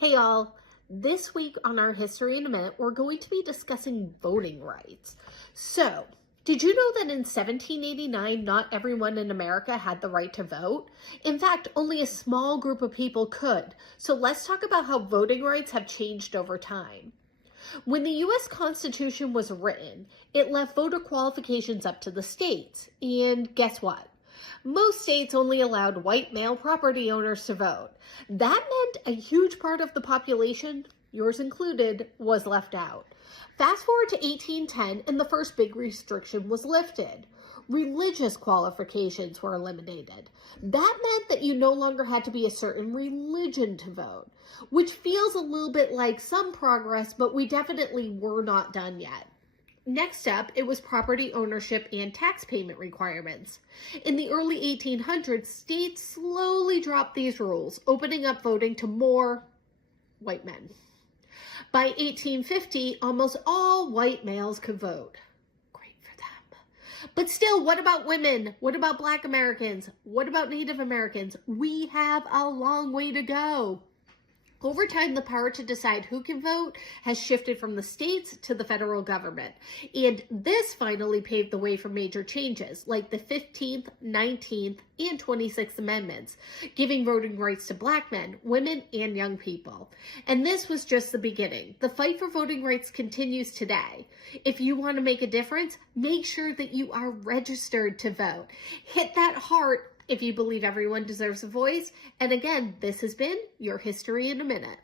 Hey y'all, this week on our History in a Minute, we're going to be discussing voting rights. So, did you know that in 1789, not everyone in America had the right to vote? In fact, only a small group of people could. So let's talk about how voting rights have changed over time. When the U.S. Constitution was written, it left voter qualifications up to the states. And guess what? Most states only allowed white male property owners to vote. That meant a huge part of the population, yours included, was left out. Fast forward to 1810, and the first big restriction was lifted. Religious qualifications were eliminated. That meant that you no longer had to be a certain religion to vote, which feels a little bit like some progress, but we definitely were not done yet. Next up, it was property ownership and tax payment requirements. In the early 1800s, states slowly dropped these rules, opening up voting to more white men. By 1850, almost all white males could vote. Great for them. But still, what about women? What about Black Americans? What about Native Americans? We have a long way to go. Over time, the power to decide who can vote has shifted from the states to the federal government. And this finally paved the way for major changes, like the 15th, 19th, and 26th Amendments, giving voting rights to Black men, women, and young people. And this was just the beginning. The fight for voting rights continues today. If you want to make a difference, make sure that you are registered to vote. Hit that heart if you believe everyone deserves a voice. And again, this has been your History in a Minute.